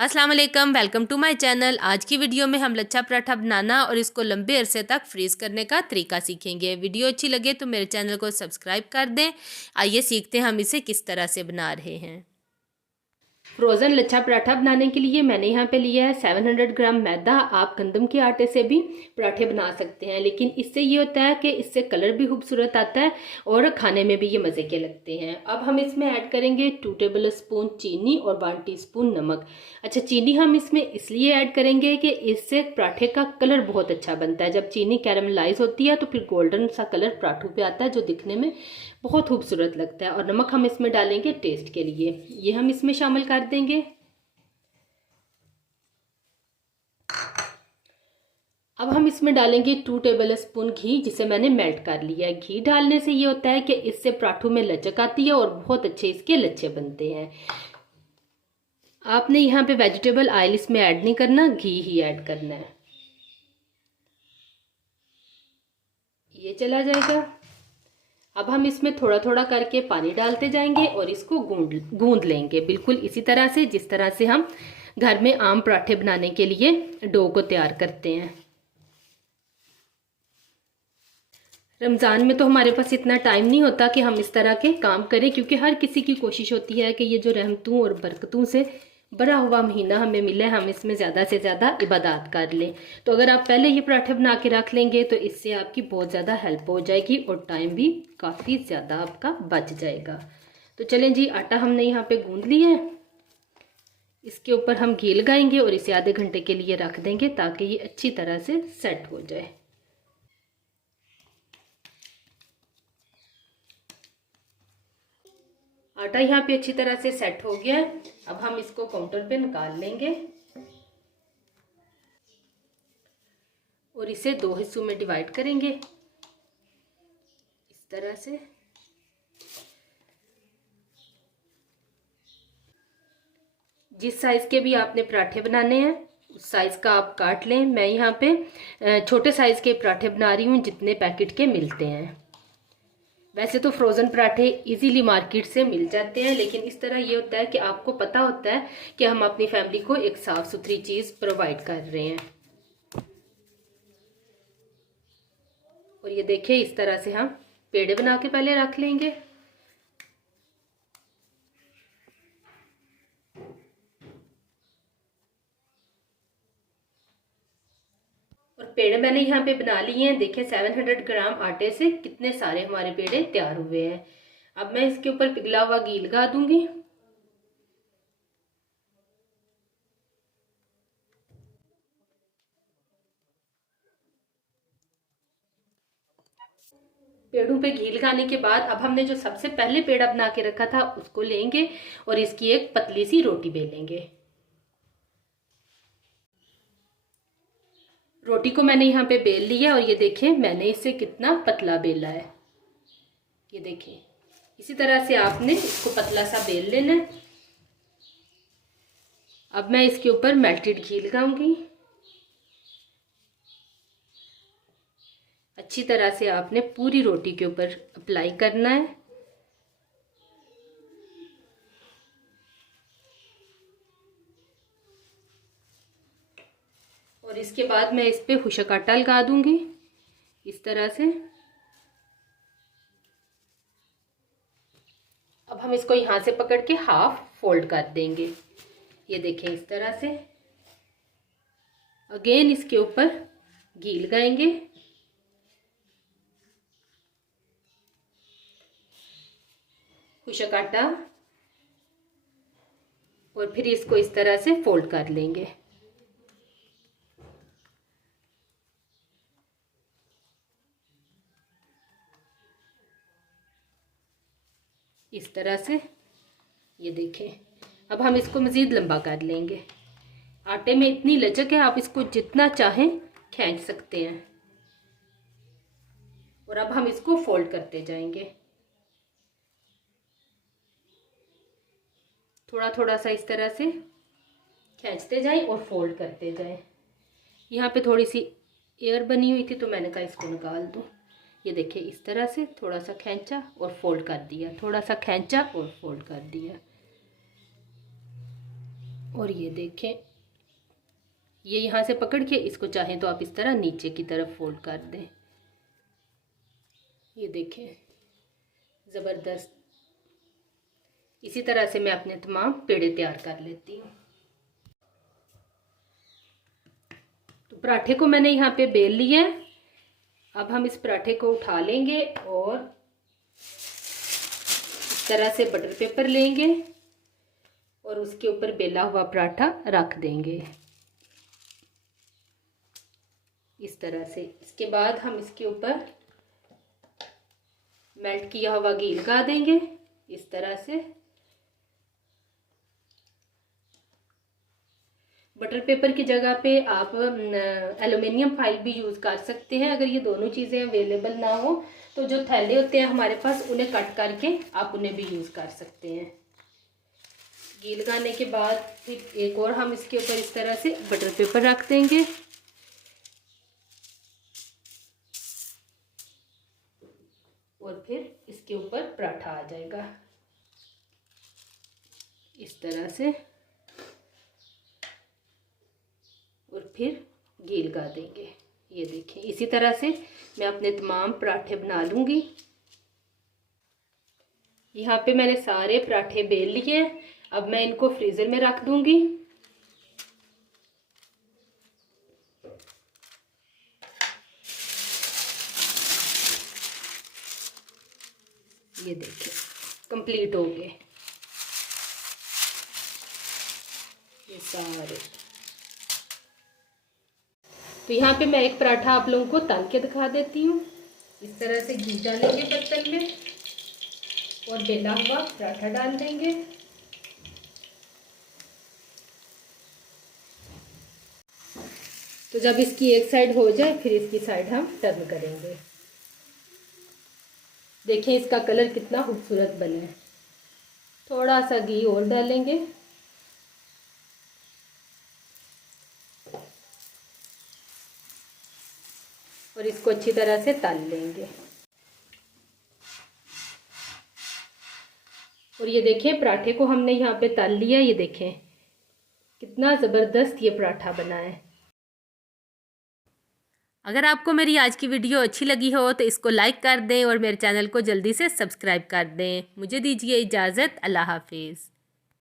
अस्सलाम वालेकुम, welcome to my channel. आज की वीडियो में हम लच्छा पराठा बनाना और इसको लंबे अरसे तक फ्रीज़ करने का तरीका सीखेंगे। वीडियो अच्छी लगे तो मेरे चैनल को सब्सक्राइब कर दें। आइए सीखते हैं हम इसे किस तरह से बना रहे हैं। फ्रोज़न लच्छा पराठा बनाने के लिए मैंने यहाँ पे लिया है 700 ग्राम मैदा। आप गंदम के आटे से भी पराठे बना सकते हैं, लेकिन इससे ये होता है कि इससे कलर भी खूबसूरत आता है और खाने में भी ये मज़े के लगते हैं। अब हम इसमें ऐड करेंगे 2 टेबल स्पून चीनी और 1 टीस्पून नमक। अच्छा, चीनी हम इसमें इसलिए ऐड करेंगे कि इससे पराठे का कलर बहुत अच्छा बनता है। जब चीनी कैरमलाइज होती है तो फिर गोल्डन सा कलर पराठों पे आता है, जो दिखने में बहुत खूबसूरत लगता है। और नमक हम इसमें डालेंगे टेस्ट के लिए, ये हम इसमें शामिल कर देंगे। अब हम इसमें डालेंगे 2 टेबल स्पून घी, जिसे मैंने मेल्ट कर लिया है। घी डालने से ये होता है कि इससे पराठों में लचक आती है और बहुत अच्छे इसके लच्छे बनते हैं। आपने यहाँ पे वेजिटेबल ऑयल इसमें ऐड नहीं करना, घी ही ऐड करना है। ये चला जाएगा। अब हम इसमें थोड़ा थोड़ा करके पानी डालते जाएंगे और इसको गूंद लेंगे, बिल्कुल इसी तरह से जिस तरह से हम घर में आम पराठे बनाने के लिए डो को तैयार करते हैं। रमज़ान में तो हमारे पास इतना टाइम नहीं होता कि हम इस तरह के काम करें, क्योंकि हर किसी की कोशिश होती है कि ये जो रहमतों और बरकतों से भरा हुआ महीना हमें मिले, हम इसमें ज़्यादा से ज़्यादा इबादत कर लें। तो अगर आप पहले ये पराठे बना के रख लेंगे तो इससे आपकी बहुत ज़्यादा हेल्प हो जाएगी और टाइम भी काफ़ी ज़्यादा आपका बच जाएगा। तो चलें जी, आटा हमने यहाँ पे गूंद लिया है। इसके ऊपर हम घी लगाएंगे और इसे आधे घंटे के लिए रख देंगे ताकि ये अच्छी तरह से सेट हो जाए। आटा यहाँ पे अच्छी तरह से सेट हो गया है। अब हम इसको काउंटर पे निकाल लेंगे और इसे 2 हिस्सों में डिवाइड करेंगे इस तरह से। जिस साइज के भी आपने पराठे बनाने हैं उस साइज का आप काट लें। मैं यहाँ पे छोटे साइज के पराठे बना रही हूँ, जितने पैकेट के मिलते हैं। वैसे तो फ्रोज़न पराठे इजीली मार्केट से मिल जाते हैं, लेकिन इस तरह ये होता है कि आपको पता होता है कि हम अपनी फैमिली को एक साफ सुथरी चीज़ प्रोवाइड कर रहे हैं। और ये देखिए, इस तरह से हम पेड़े बना के पहले रख लेंगे। और पेड़े मैंने यहाँ पे बना लिए हैं। देखिए 700 ग्राम आटे से कितने सारे हमारे पेड़े तैयार हुए हैं। अब मैं इसके ऊपर पिघला हुआ घी लगा दूंगी। पेड़ों पे घी लगाने के बाद अब हमने जो सबसे पहले पेड़ा बना के रखा था उसको लेंगे और इसकी एक पतली सी रोटी बेलेंगे। रोटी को मैंने यहाँ पे बेल लिया और ये देखें मैंने इसे कितना पतला बेला है। ये देखें, इसी तरह से आपने इसको पतला सा बेल लेना है। अब मैं इसके ऊपर मेल्टेड घी लगाऊंगी। अच्छी तरह से आपने पूरी रोटी के ऊपर अप्लाई करना है। और इसके बाद मैं इस पे खुशक आटा लगा दूंगी इस तरह से। अब हम इसको यहाँ से पकड़ के हाफ फोल्ड कर देंगे। ये देखें इस तरह से। अगेन इसके ऊपर घी लगाएंगे। खुशक आटा और फिर इसको इस तरह से फोल्ड कर लेंगे। इस तरह से। ये देखें, अब हम इसको मज़ीद लंबा कर लेंगे। आटे में इतनी लचक है, आप इसको जितना चाहें खींच सकते हैं। और अब हम इसको फोल्ड करते जाएंगे, थोड़ा थोड़ा सा इस तरह से खींचते जाएं और फोल्ड करते जाएं। यहाँ पे थोड़ी सी एयर बनी हुई थी तो मैंने कहा इसको निकाल दूँ। ये देखिए इस तरह से थोड़ा सा खींचा और फोल्ड कर दिया, थोड़ा सा खींचा और फोल्ड कर दिया। और ये देखें, ये यहाँ से पकड़ के इसको चाहें तो आप इस तरह नीचे की तरफ फोल्ड कर दें। ये देखें, ज़बरदस्त। इसी तरह से मैं अपने तमाम पेड़े तैयार कर लेती हूँ। तो पराठे को मैंने यहाँ पे बेल लिया है। अब हम इस पराठे को उठा लेंगे और इस तरह से बटर पेपर लेंगे और उसके ऊपर बेला हुआ पराठा रख देंगे इस तरह से। इसके बाद हम इसके ऊपर मेल्ट किया हुआ घी लगा देंगे इस तरह से। बटर पेपर की जगह पे आप एल्युमिनियम फाइल भी यूज़ कर सकते हैं। अगर ये दोनों चीज़ें अवेलेबल ना हो तो जो थैले होते हैं हमारे पास, उन्हें कट करके आप उन्हें भी यूज़ कर सकते हैं। घी लगाने के बाद फिर एक और हम इसके ऊपर इस तरह से बटर पेपर रख देंगे और फिर इसके ऊपर पराठा आ जाएगा इस तरह से। और फिर घी लगा देंगे। ये देखें, इसी तरह से मैं अपने तमाम पराठे बना लूँगी। यहाँ पे मैंने सारे पराठे बेल लिए। अब मैं इनको फ्रीज़र में रख दूँगी। ये देखिए, कंप्लीट हो गए ये सारे। तो यहाँ पे मैं एक पराठा आप लोगों को तल के दिखा देती हूँ। इस तरह से घी डालेंगे बर्तन में और बेला हुआ पराठा डाल देंगे। तो जब इसकी एक साइड हो जाए फिर इसकी साइड हम टर्न करेंगे। देखें इसका कलर कितना खूबसूरत बना है। थोड़ा सा घी और डालेंगे और इसको अच्छी तरह से तल लेंगे। और ये देखें, पराठे को हमने यहाँ पे तल लिया। ये देखें कितना ज़बरदस्त ये पराठा बना है। अगर आपको मेरी आज की वीडियो अच्छी लगी हो तो इसको लाइक कर दें और मेरे चैनल को जल्दी से सब्सक्राइब कर दें। मुझे दीजिए इजाज़त। अल्लाह हाफिज़।